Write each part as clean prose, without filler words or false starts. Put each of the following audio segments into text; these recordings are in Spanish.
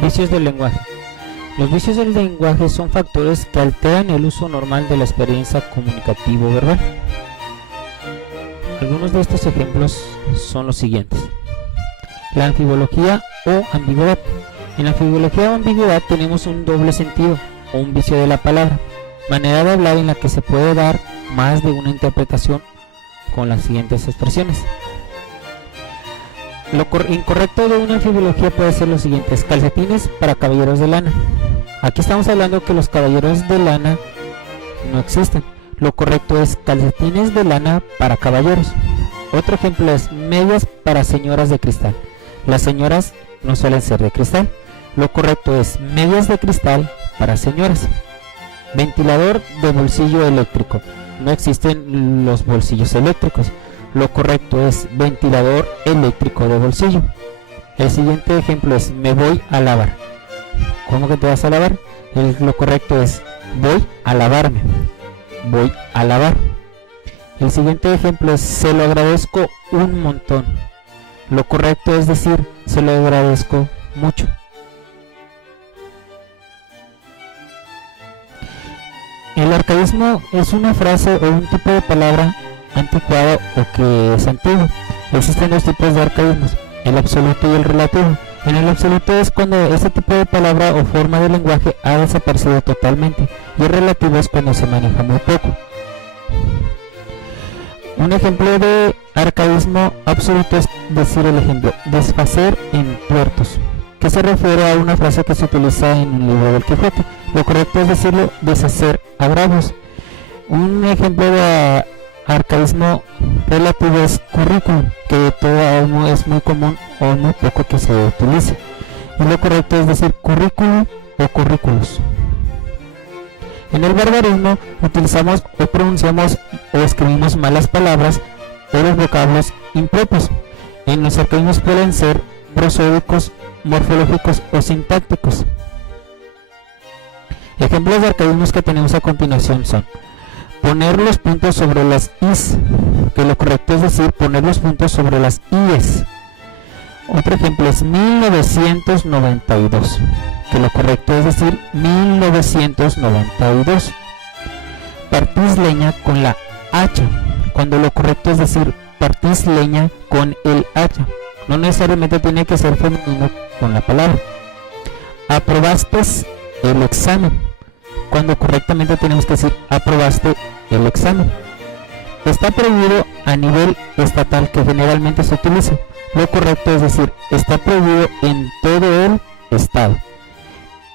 Vicios del lenguaje. Los vicios del lenguaje son factores que alteran el uso normal de la experiencia comunicativo-verbal. Algunos de estos ejemplos son los siguientes. La anfibología o ambigüedad. En la anfibología o ambigüedad tenemos un doble sentido o un vicio de la palabra, manera de hablar en la que se puede dar más de una interpretación con las siguientes expresiones. Lo incorrecto de una anfibología puede ser lo siguiente: calcetines para caballeros de lana. Aquí estamos hablando que los caballeros de lana no existen. Lo correcto es calcetines de lana para caballeros. Otro ejemplo es medias para señoras de cristal. Las señoras no suelen ser de cristal. Lo correcto es medias de cristal para señoras. Ventilador de bolsillo eléctrico. No existen los bolsillos eléctricos. Lo correcto es ventilador eléctrico de bolsillo. El siguiente ejemplo es me voy a lavar. ¿Cómo que te vas a lavar? Lo correcto es voy a lavarme. Voy a lavar. El siguiente ejemplo es se lo agradezco un montón. Lo correcto es decir se lo agradezco mucho. El arcaísmo es una frase o un tipo de palabra anticuado o que es antiguo. Existen dos tipos de arcaísmos, el absoluto y el relativo. En el absoluto es cuando ese tipo de palabra o forma de lenguaje ha desaparecido totalmente, y el relativo es cuando se maneja muy poco. Un ejemplo de arcaísmo absoluto es decir el ejemplo desfacer en tuertos, que se refiere a una frase que se utiliza en un libro del Quijote. Lo correcto es decirlo deshacer agravios. Un ejemplo de arcaísmo relativo es currículum, que todo es muy común o muy poco que se utilice. Y lo correcto es decir currículum o currículos. En el barbarismo utilizamos o pronunciamos o escribimos malas palabras o los vocablos impropios. En los arcaísmos pueden ser prosódicos, morfológicos o sintácticos. Ejemplos de arcaísmos que tenemos a continuación son poner los puntos sobre las is, que lo correcto es decir poner los puntos sobre las ies. Otro ejemplo es 1992, que lo correcto es decir 1992. Partís leña con la hacha, cuando lo correcto es decir partís leña con el hacha. No necesariamente tiene que ser femenino con la palabra. Aprobaste el examen, cuando correctamente tenemos que decir aprobaste el examen. Está prohibido a nivel estatal, que generalmente se utiliza. Lo correcto es decir está prohibido en todo el estado.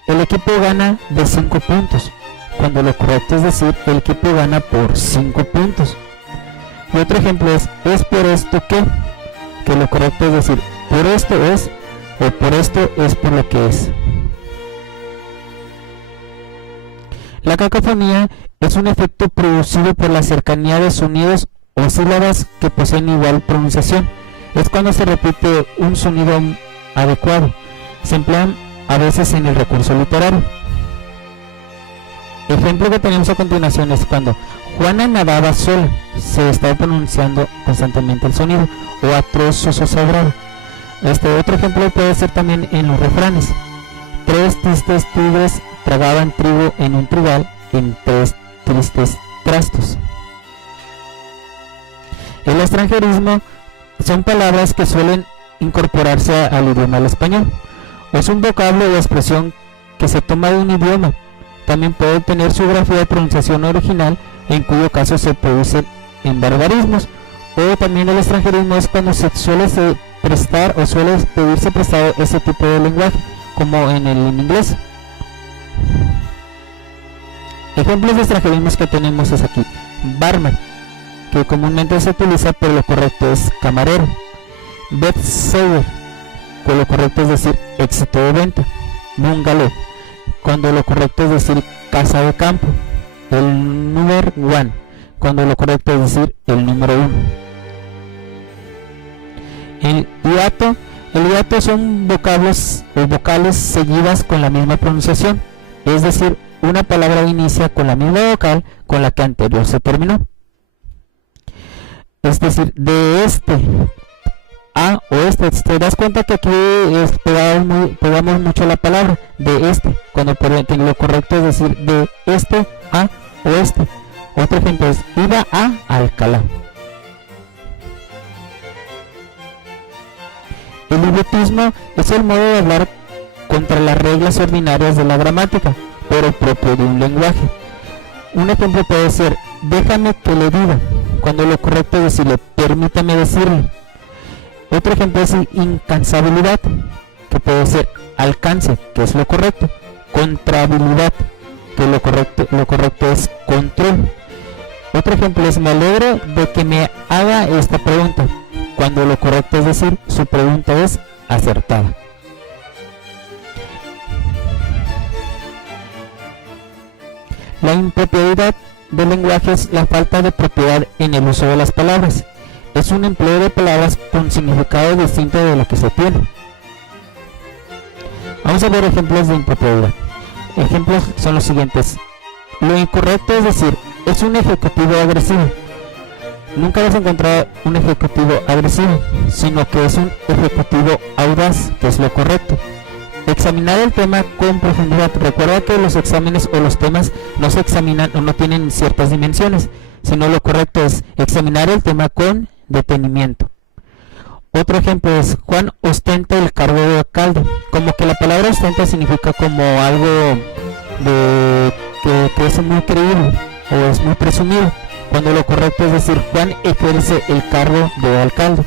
El equipo gana de 5 puntos, cuando lo correcto es decir el equipo gana por 5 puntos. Y otro ejemplo es por esto que lo correcto es decir por esto es o por esto es por lo que es. La cacofonía es un efecto producido por la cercanía de sonidos o sílabas que poseen igual pronunciación. Es cuando se repite un sonido adecuado. Se emplean a veces en el recurso literario. Ejemplo que tenemos a continuación es cuando Juana nadaba sola, se está pronunciando constantemente el sonido, o atroz sobrado. Otro ejemplo puede ser también en los refranes. 3 tristes tigres tragaban trigo en un trigal en 3 tristes trastos. El extranjerismo son palabras que suelen incorporarse al idioma del español. Es un vocablo o expresión que se toma de un idioma. También puede tener su grafía de pronunciación original, en cuyo caso se producen en barbarismos. O también el extranjerismo es cuando se suele prestar o suele pedirse prestado ese tipo de lenguaje, como en el inglés. Ejemplos de extranjerismos que tenemos es aquí: barman, que comúnmente se utiliza, pero lo correcto es camarero. Bestseller, que lo correcto es decir éxito de venta. Bungalow, cuando lo correcto es decir casa de campo. El number one, cuando lo correcto es decir el número 1. El hiato son vocablos o vocales seguidas con la misma pronunciación, es decir, una palabra inicia con la misma vocal con la que anterior se terminó. es decir, de este a oeste. Te das cuenta que aquí pegamos mucho la palabra de este, cuando lo correcto es decir de este a oeste. Otro ejemplo es iba a Alcalá. El idiotismo es el modo de hablar contra las reglas ordinarias de la gramática, pero propio de un lenguaje. Un ejemplo puede ser déjame que le diga, cuando lo correcto es decirle permítame decirle. Otro ejemplo es incansabilidad, que puede ser alcance, que es lo correcto, contrabilidad, que lo correcto es control. Otro ejemplo es me alegro de que me haga esta pregunta, cuando lo correcto es decir su pregunta es acertada. La impropiedad del lenguaje es la falta de propiedad en el uso de las palabras. Es un empleo de palabras con significado distinto de lo que se tiene. Vamos a ver ejemplos de impropiedad. Ejemplos son los siguientes. Lo incorrecto es decir, es un ejecutivo agresivo. Nunca vas a encontrar un ejecutivo agresivo, sino que es un ejecutivo audaz, que es lo correcto. Examinar el tema con profundidad. Recuerda que los exámenes o los temas no se examinan o no tienen ciertas dimensiones, sino lo correcto es examinar el tema con detenimiento. Otro ejemplo es Juan ostenta el cargo de alcalde. Como que la palabra ostenta significa como algo de que es muy creíble o es muy presumido, cuando lo correcto es decir Juan ejerce el cargo de alcalde.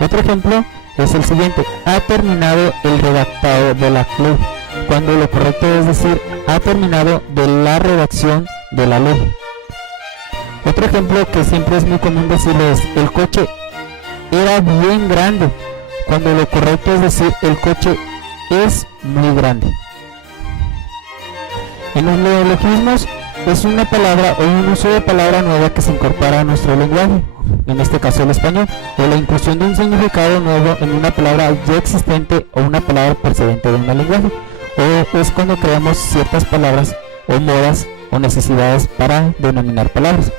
Otro ejemplo es el siguiente, ha terminado el redactado de la ley, cuando lo correcto es decir ha terminado de la redacción de la ley. Otro ejemplo que siempre es muy común decirlo es el coche era bien grande, cuando lo correcto es decir el coche es muy grande. En los neologismos es una palabra o un uso de palabra nueva que se incorpora a nuestro lenguaje, en este caso el español, o la inclusión de un significado nuevo en una palabra ya existente o una palabra procedente de un lenguaje, o es cuando creamos ciertas palabras o modas o necesidades para denominar palabras.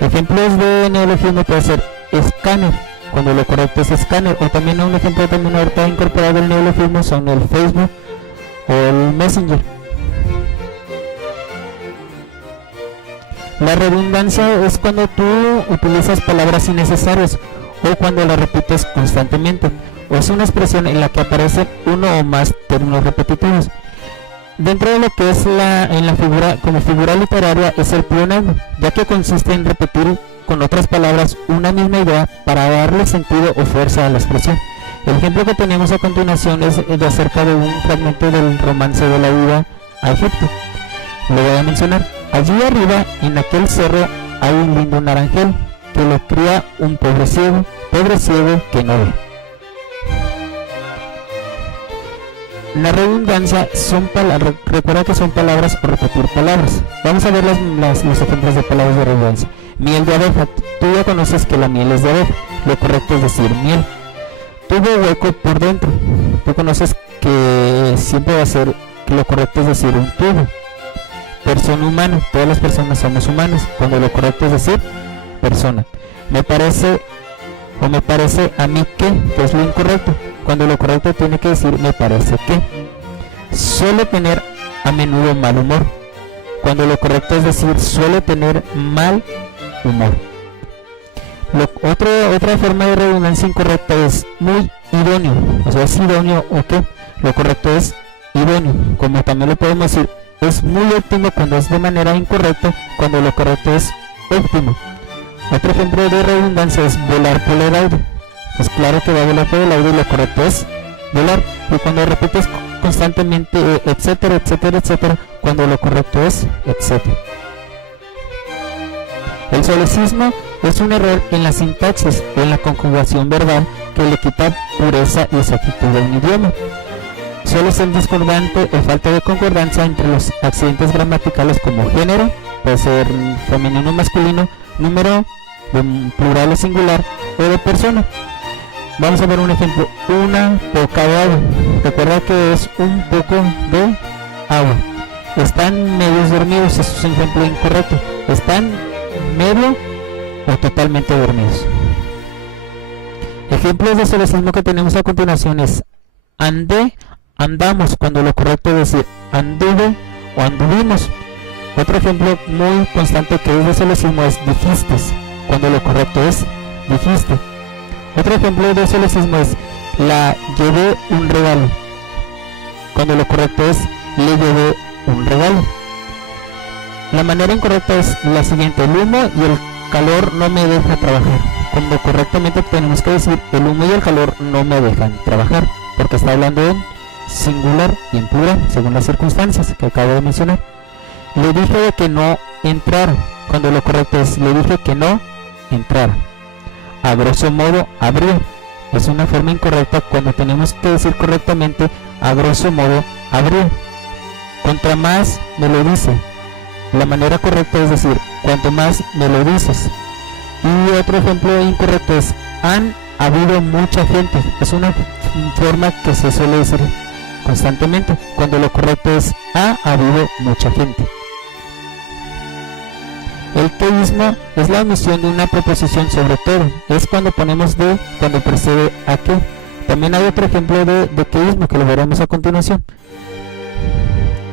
Ejemplos de neologismo puede ser escáner, cuando lo correcto es escáner, o también un ejemplo también ahorita incorporado el neologismo son el Facebook o el Messenger. La redundancia es cuando tú utilizas palabras innecesarias o cuando las repites constantemente, o es una expresión en la que aparecen uno o más términos repetitivos. Dentro de lo que es como figura literaria es el pleonasmo, ya que consiste en repetir con otras palabras una misma idea para darle sentido o fuerza a la expresión. El ejemplo que tenemos a continuación es de acerca de un fragmento del romance de la huida a Egipto. Lo voy a mencionar. Allí arriba, en aquel cerro, hay un lindo naranjel que lo cría un pobre ciego que no ve. La redundancia recuerda que son palabras o repetir palabras. Vamos a ver los ejemplos de palabras de redundancia. Miel de abeja. Tú ya conoces que la miel es de abeja. Lo correcto es decir miel. Tuvo hueco por dentro. Tú conoces que siempre va a ser, que lo correcto es decir un tubo. Persona humana. Todas las personas somos humanas. Cuando lo correcto es decir persona. Me parece a mí que es lo incorrecto. Cuando lo correcto tiene que decir me parece que. Suele tener a menudo mal humor. Cuando lo correcto es decir suele tener mal humor. Otra forma de redundancia incorrecta es muy idóneo. O sea, es idóneo o qué. Lo correcto es idóneo. Como también lo podemos decir es muy óptimo cuando es de manera incorrecta, cuando lo correcto es óptimo. Otro ejemplo de redundancia es volar por el aire. Pues claro que va a volar por el aire y lo correcto es volar. Y cuando repites constantemente etcétera, etcétera, etcétera, cuando lo correcto es etcétera. El solecismo es un error en la sintaxis o en la conjugación verbal que le quita pureza y exactitud a un idioma. Suele ser discordante o falta de concordancia entre los accidentes gramaticales como género, puede ser femenino o masculino, número, de plural o singular, o de persona. Vamos a ver un ejemplo. Una poca de agua. Recuerda que es un poco de agua. Están medios dormidos. Eso es un ejemplo incorrecto. Están medio o totalmente dormidos. Ejemplos de solecismo que tenemos a continuación es andé, andamos, cuando lo correcto es decir anduve o anduvimos. Otro ejemplo muy constante que es de solecismo es dijiste, cuando lo correcto es dijiste. Otro ejemplo de solecismo es la llevé un regalo, cuando lo correcto es le llevé un regalo. La manera incorrecta es la siguiente: el humo y el calor no me deja trabajar, cuando correctamente tenemos que decir el humo y el calor no me dejan trabajar, porque está hablando en singular y en plural según las circunstancias que acabo de mencionar. Le dije de que no entrara, cuando lo correcto es le dije que no entrara. A grosso modo abrió, es una forma incorrecta cuando tenemos que decir correctamente a grosso modo abrió. Contra más me lo dice, la manera correcta es decir cuanto más me lo dices. Y otro ejemplo incorrecto es han habido mucha gente, es una forma que se suele decir constantemente, cuando lo correcto es ha habido mucha gente. El queísmo es la omisión de una preposición sobre todo, es cuando ponemos de cuando precede a que. También hay otro ejemplo de queísmo que lo veremos a continuación.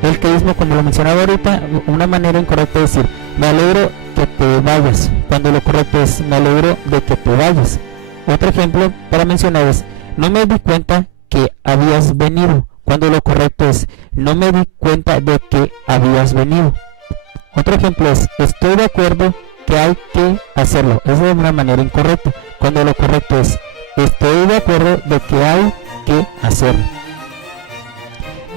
El queísmo, como lo mencionaba ahorita, una manera incorrecta es decir me alegro que te vayas, cuando lo correcto es me alegro de que te vayas. Otro ejemplo para mencionar es no me di cuenta que habías venido, cuando lo correcto es no me di cuenta de que habías venido. Otro ejemplo es estoy de acuerdo que hay que hacerlo, es de una manera incorrecta, cuando lo correcto es estoy de acuerdo de que hay que hacerlo.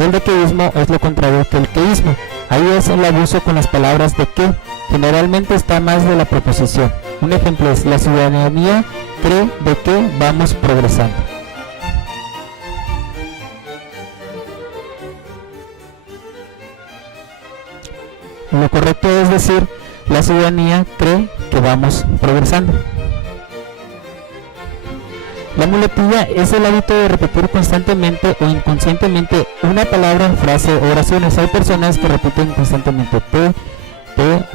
El dequeísmo es lo contrario que el queísmo, ahí es el abuso con las palabras de que, generalmente está más de la preposición. Un ejemplo es la ciudadanía cree de que vamos progresando. Lo correcto es decir la ciudadanía cree que vamos progresando. La muletilla es el hábito de repetir constantemente o inconscientemente una palabra, frase o oraciones. Hay personas que repiten constantemente te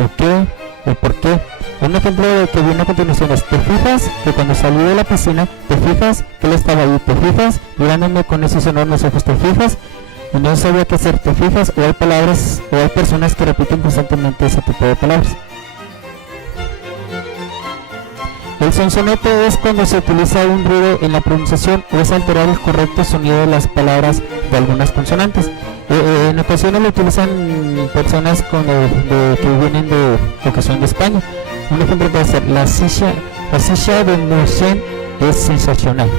o qué o por qué. Un ejemplo de que viene a continuación es te fijas que cuando salí de la piscina, te fijas que él estaba ahí, te fijas mirándome con esos enormes ojos, te fijas y no sabía qué hacer, te fijas. O hay palabras o hay personas que repiten constantemente ese tipo de palabras. El sonsonete es cuando se utiliza un ruido en la pronunciación o es alterar el correcto sonido de las palabras de algunas consonantes. En ocasiones lo utilizan personas que vienen de o que son de España. Un ejemplo puede ser la silla de Moisés es sensacional.